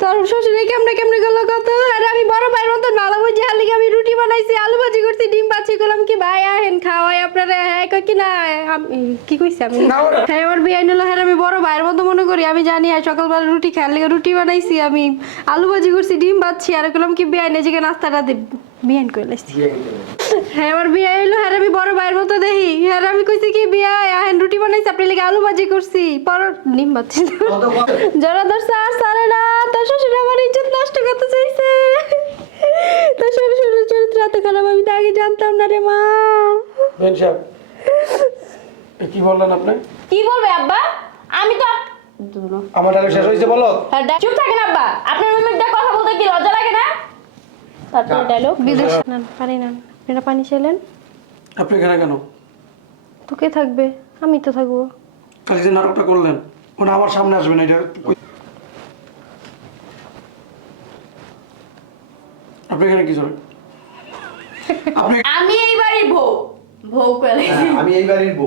তোর শ্বশুরে কেমনে কেমনে গেল কত? আর আমি বড় ভাইয়ের মতো নালা বুঝি হালিকে আমি রুটি বানাইছি আলু ভাজি করছি ডিম ভাজি করলাম কি ভাই আহেন খাওয়াই আপনারা হ্যাঁ কই কি না আমি- কি কইছি আমি? হ্যাঁ আমার বিয়ে নিল হ্যাঁ আমি বড় ভাইয়ের মতো মনে করি আমি জানি আর সকালবেলা রুটি খাওয়ার লেগে রুটি বানাইছি আমি আলু ভাজি করছি ডিম ভাজছি আর করলাম কি বিয়ে নেই যে নাস্তাটা দে বিয়ান করে লাইছি হ্যাঁ আমার বিয়ে হইল হ্যাঁ আমি বড় ভাইয়ের মতো দেখি হ্যাঁ আমি কইছি কি বিয়ে আহেন রুটি বানাইছি আপনি লেগে আলু ভাজি করছি পর ডিম ভাজছি। যারা ধর জানতাম না রে মা। বেন সাহেব কি বললেন আপনি? কি বলবে আব্বা? আমি তো আমার ডায়লগ শেষ হয়েছে বলো। হ্যাঁ, চুপ থাকেন আব্বা। আপনার রুমের দিয়ে কথা বলতে কি লজ্জা লাগে না? তারপর ডায়লগ। বিদেশ না পানি না। এটা পানি চাইলেন আপনি এখানে কেন? তো কে থাকবে? আমি তো থাকব। কালকে যে নাটকটা করলেন ওটা আমার সামনে আসবেন এটা আপনি এখানে কি করেন? আমি এইবারই বাড়ির বউ। বউ হ্যাঁ, আমি এই বাড়ির বউ।